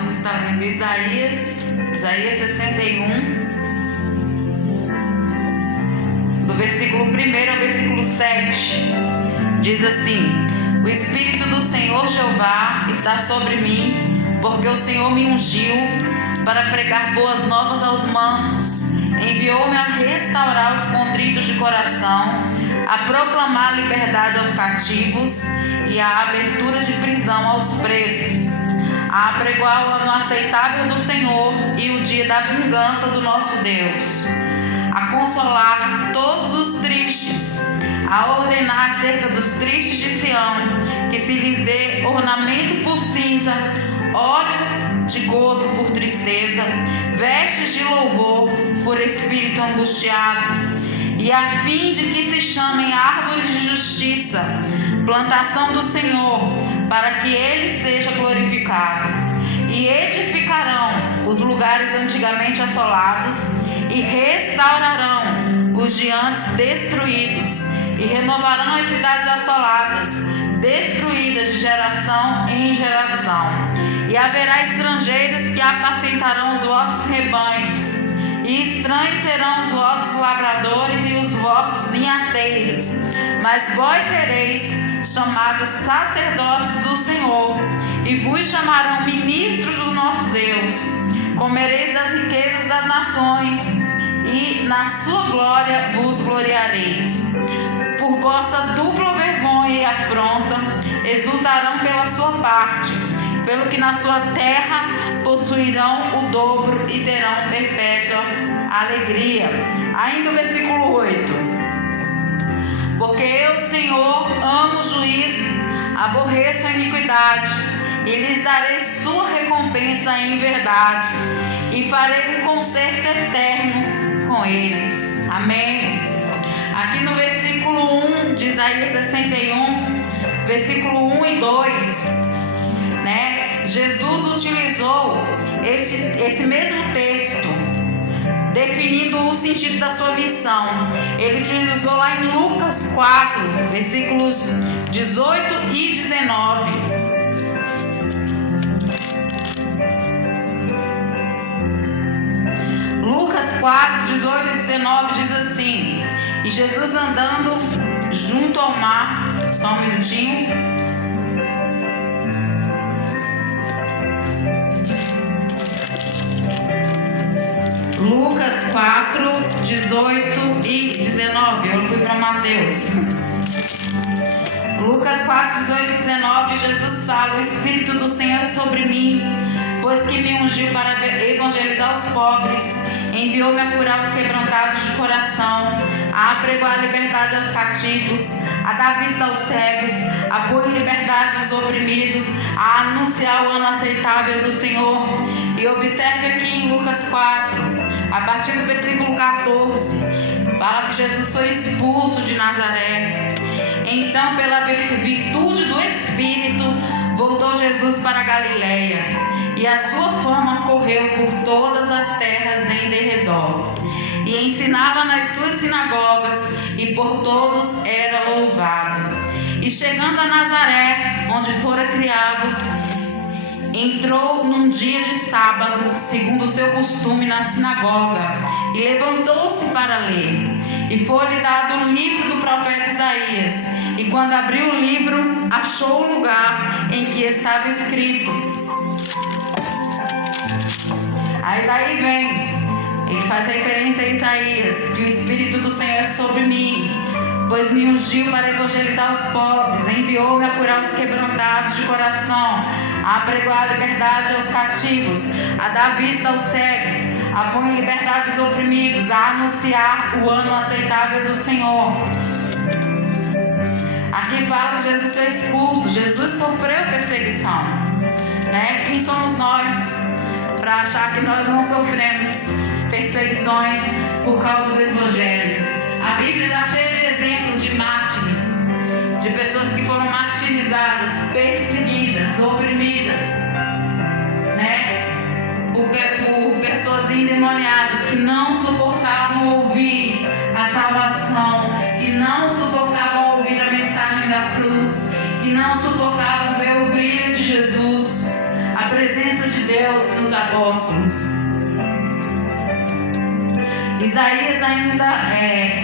vamos estar lendo Isaías 61, do versículo 1 ao versículo 7. Diz assim: O Espírito do Senhor Jeová está sobre mim, porque o Senhor me ungiu para pregar boas novas aos mansos. Enviou-me a restaurar os contritos de coração, a proclamar liberdade aos cativos e a abertura de prisão aos presos, a apregoar o ano aceitável do Senhor e o dia da vingança do nosso Deus, a consolar todos os tristes, a ordenar acerca dos tristes de Sião, que se lhes dê ornamento por cinza, óleo de gozo por tristeza, vestes de louvor por espírito angustiado, e a fim de que se chamem árvores de justiça, plantação do Senhor, para que ele seja glorificado. E edificarão os lugares antigamente assolados, e restaurarão os de antes destruídos, e renovarão as cidades assoladas, destruídas de geração em geração. E haverá estrangeiros que apacentarão os vossos rebanhos, e estranhos serão os vossos lavradores e os vossos vinhateiros. Mas vós sereis chamados sacerdotes do Senhor, e vos chamarão ministros do nosso Deus. Comereis das riquezas das nações, e na sua glória vos gloriareis. Por vossa dupla vergonha e afronta exultarão pela sua parte, pelo que na sua terra possuirão o dobro e terão perpétua alegria. Ainda o versículo 8. Porque eu, Senhor, amo o juízo, aborreço a iniquidade, e lhes darei sua recompensa em verdade, e farei um concerto eterno com eles. Amém. Aqui no versículo 1 de Isaías 61, versículo 1 e 2, Jesus utilizou esse mesmo texto, definindo o sentido da sua missão. Ele utilizou lá em Lucas 4, versículos 18 e 19. Lucas 4, 18 e 19 diz assim: E Jesus andando junto ao mar, só um minutinho. Lucas 4, 18 e 19. Eu fui para Mateus. Lucas 4, 18 e 19. Jesus fala: O Espírito do Senhor é sobre mim, pois que me ungiu para evangelizar os pobres, enviou-me a curar os quebrantados de coração, a apregoar a liberdade aos cativos, a dar vista aos cegos, a pôr em liberdade os oprimidos, a anunciar o ano aceitável do Senhor. E observe aqui em Lucas 4, a partir do versículo 14, fala que Jesus foi expulso de Nazaré. Então, pela virtude do Espírito, voltou Jesus para a Galileia, e a sua fama correu por todas as terras em derredor. E ensinava nas suas sinagogas, e por todos era louvado. E chegando a Nazaré, onde fora criado, entrou num dia de sábado, segundo o seu costume, na sinagoga, e levantou-se para ler. E foi-lhe dado o livro do profeta Isaías. E quando abriu o livro, achou o lugar em que estava escrito. Aí daí vem, ele faz referência a Isaías, que o Espírito do Senhor é sobre mim, pois me ungiu para evangelizar os pobres, enviou-me a curar os quebrantados de coração, a apregoar a liberdade aos cativos, a dar vista aos cegos, a pôr em liberdade os oprimidos, a anunciar o ano aceitável do Senhor. Aqui fala que Jesus foi expulso, Jesus sofreu perseguição, Quem somos nós para achar que nós não sofremos perseguições por causa do Evangelho? A Bíblia está cheia de exemplos de mártires, de pessoas que foram martirizadas, perseguidas, oprimidas, por pessoas endemoniadas que não suportavam ouvir a salvação, que não suportavam ouvir a mensagem da cruz, que não suportavam ver o brilho de Jesus. a presença de Deus nos apóstolos. Isaías ainda,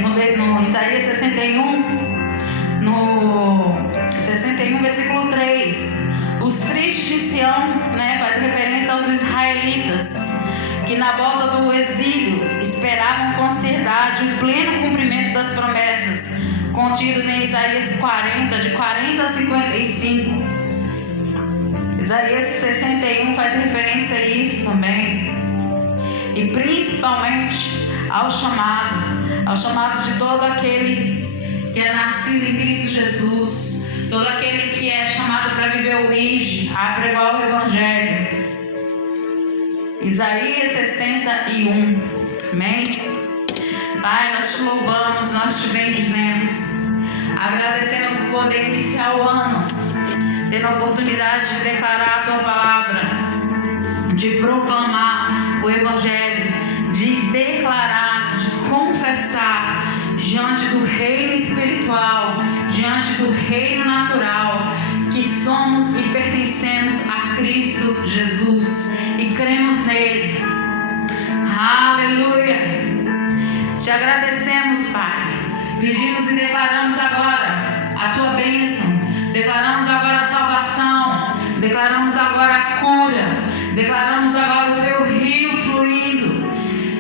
no Isaías 61, versículo 3, os tristes de Sião, faz referência aos israelitas, que na volta do exílio esperavam com ansiedade o pleno cumprimento das promessas contidas em Isaías 40, de 40 a 55. Isaías 61 faz referência a isso também. E principalmente ao chamado de todo aquele que é nascido em Cristo Jesus, todo aquele que é chamado para viver o IG, a pregar o Evangelho. Isaías 61. Amém? Pai, nós te louvamos, nós te bendizemos, agradecemos por poder iniciar o ano, tendo a oportunidade de declarar a tua palavra, de proclamar o Evangelho, de declarar, de confessar diante do reino espiritual, diante do reino natural, que somos e pertencemos a Cristo Jesus e cremos nele. Aleluia! Te agradecemos, Pai. Pedimos e declaramos agora a tua bênção, declaramos agora a salvação, declaramos agora a cura, declaramos agora o teu rio fluindo,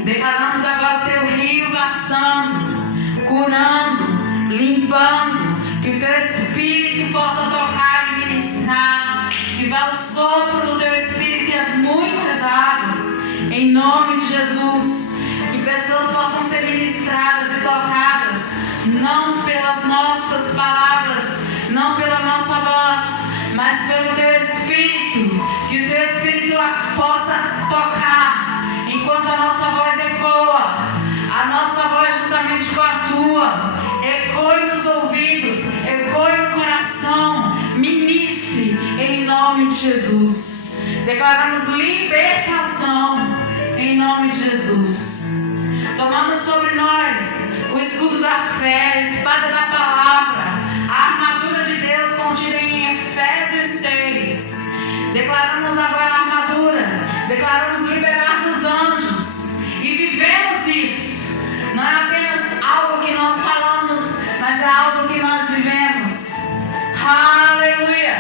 declaramos agora o teu rio passando, curando, limpando, que o teu Espírito possa tocar e ministrar, que vá o sopro do teu Espírito e as muitas águas, em nome de Jesus, que pessoas possam ser ministradas e tocadas, não pelas nossas palavras, não pela nossa voz, mas pelo teu Espírito, que o teu Espírito possa tocar, enquanto a nossa voz ecoa, a nossa voz juntamente com a tua, ecoe nos ouvidos, ecoe no coração, ministre em nome de Jesus. Declaramos libertação em nome de Jesus. Tomamos sobre nós o escudo da fé, a espada da palavra, a armadura de Deus contida em Efésios 6. Declaramos agora a armadura, declaramos liberar dos anjos e vivemos isso. Não é apenas algo que nós falamos, mas é algo que nós vivemos. Aleluia!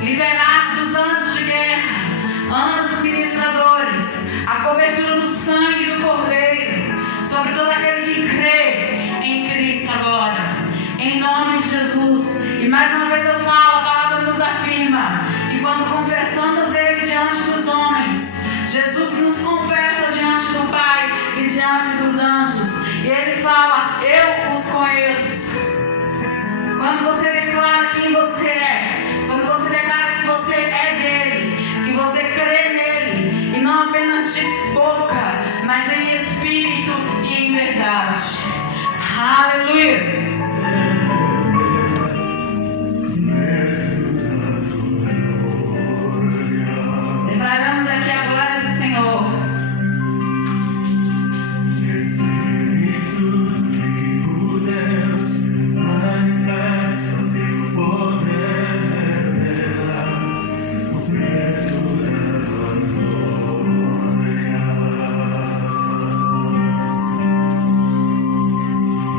Liberar dos anjos de guerra, anjos ministradores, a cobertura do sangue do Cordeiro, sobre todo aquele que crê em Cristo agora, em nome de Jesus. E mais uma vez eu falo, a palavra nos afirma que quando confessamos Ele diante dos homens, Jesus nos confessa diante do Pai e diante dos anjos, e Ele fala: eu os conheço. Quando você declara quem você é, quando você declara que você é dele, que você crê nele, e não apenas de boca, mas em espírito e em verdade. Aleluia! Declaramos aqui a glória do Senhor. Espírito vivo, Deus, manifesta o teu poder, revela o preço da tua glória.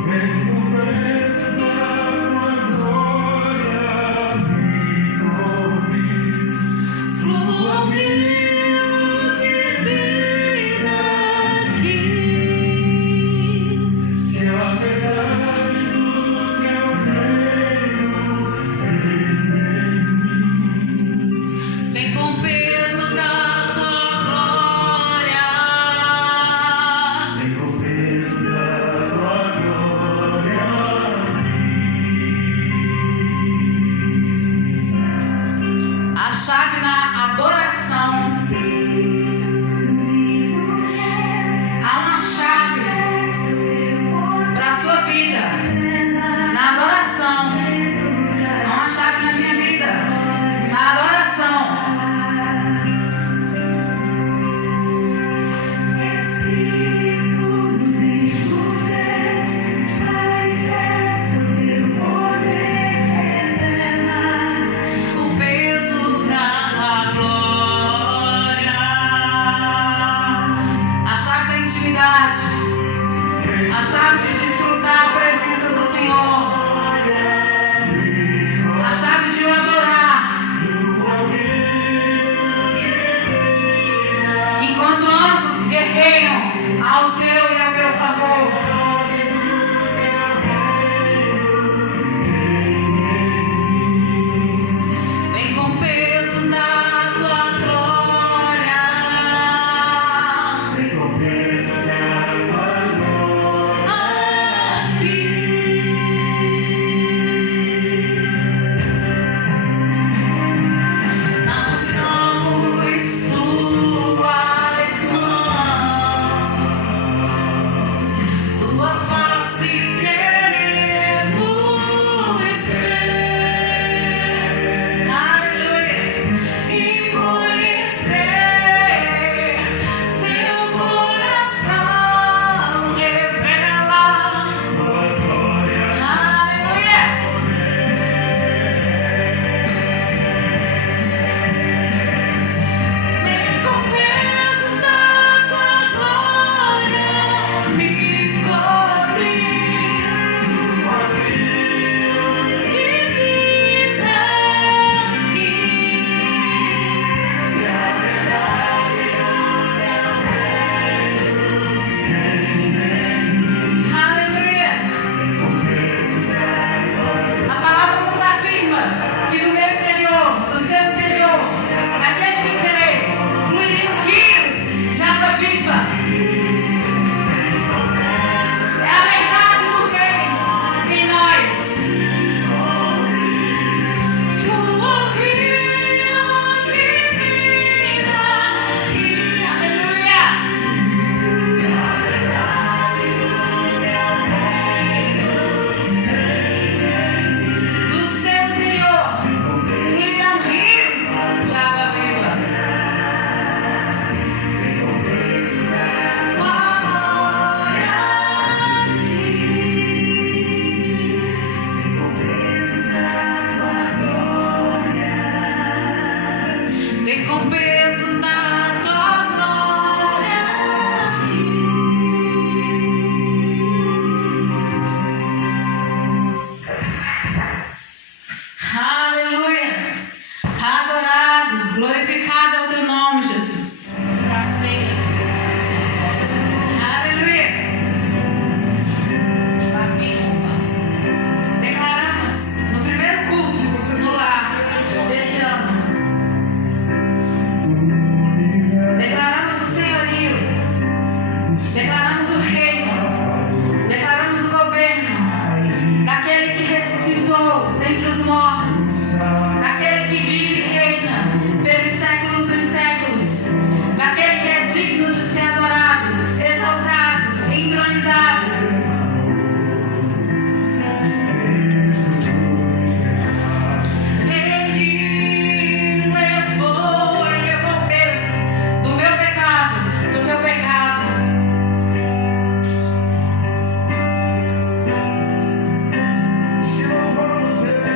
Vem com mortos, naquele que vive e reina pelos séculos dos séculos, naquele que é digno de ser adorado, exaltado, entronizado. Ele levou o peso do meu pecado, do teu pecado. Te louvamos, Deus.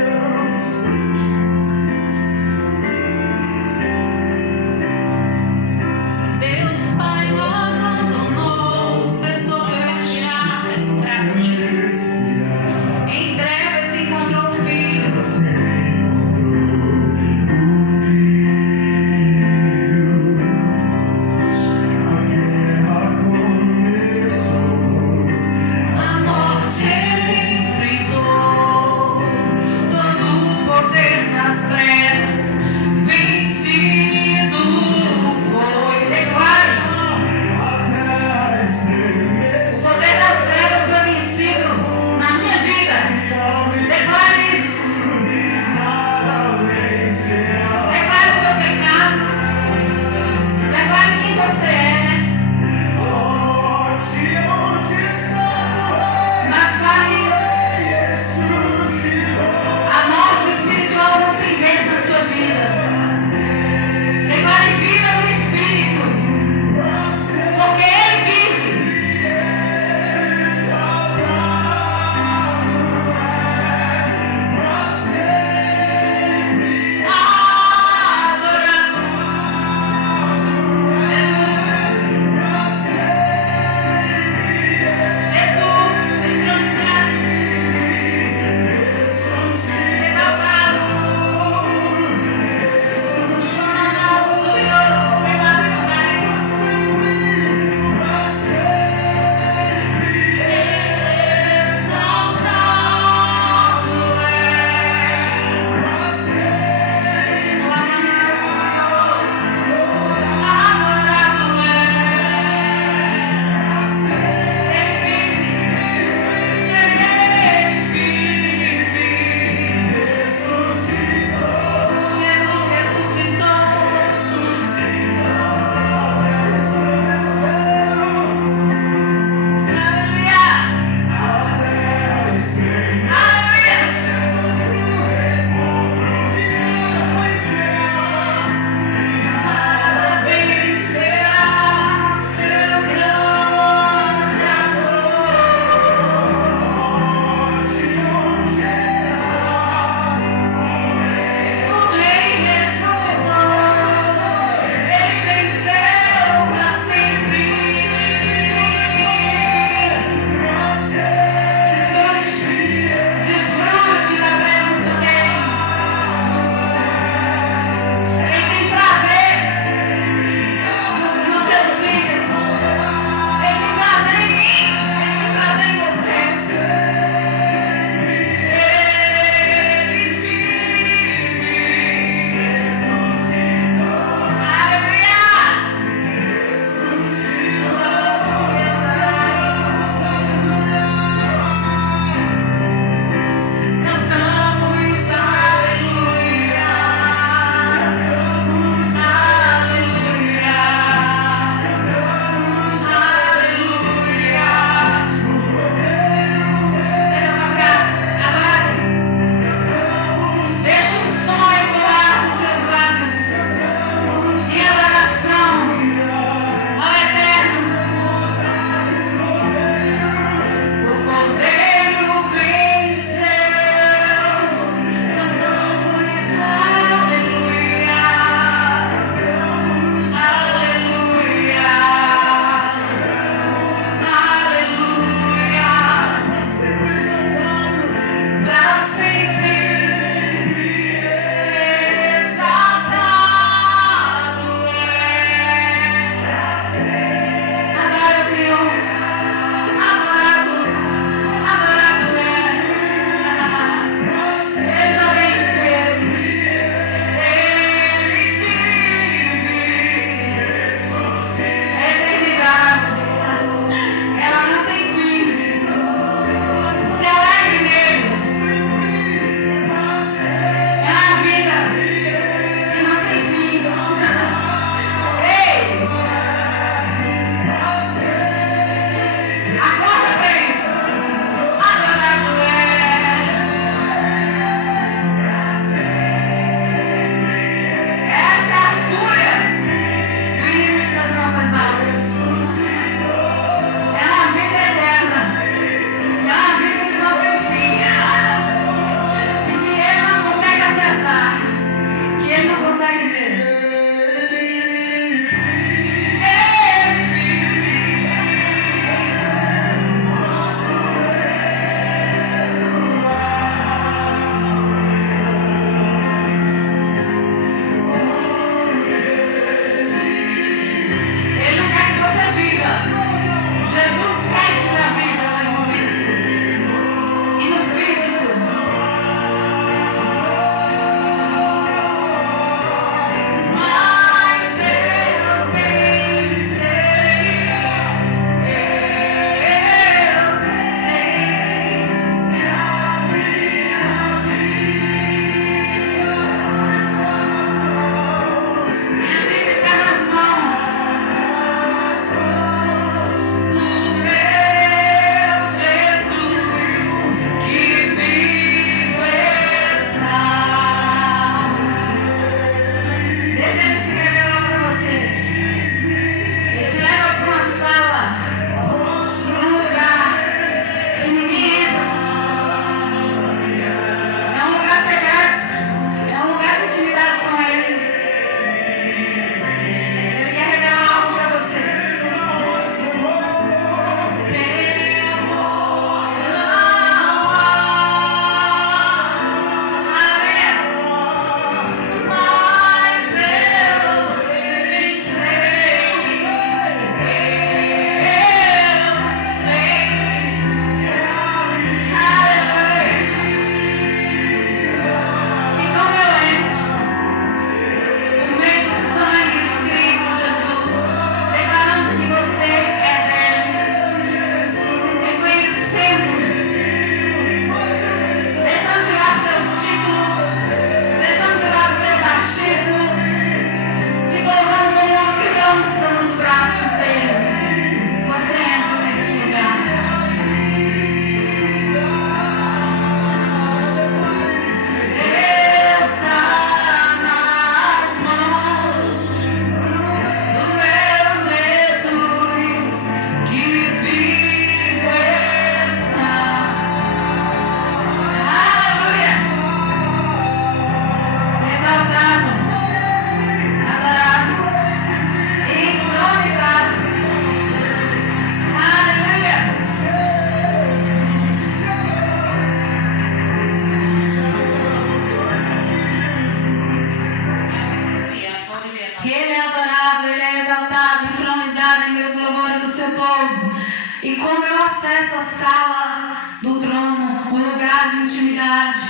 E como eu acesso a sala do trono, o lugar de intimidade,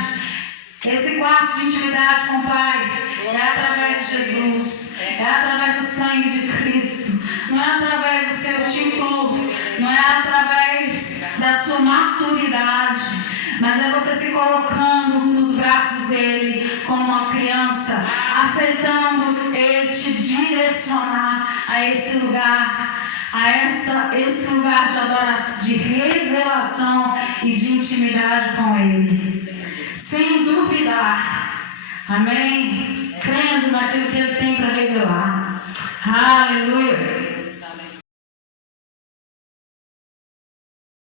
esse quarto de intimidade com o Pai, é através de Jesus, é através do sangue de Cristo, não é através do seu título, não é através da sua maturidade, mas é você se colocando nos braços dele como uma criança, aceitando ele te direcionar a esse lugar, esse lugar de adoração, de revelação e de intimidade com ele, sem duvidar, amém? Crendo naquilo que ele tem para revelar. Aleluia.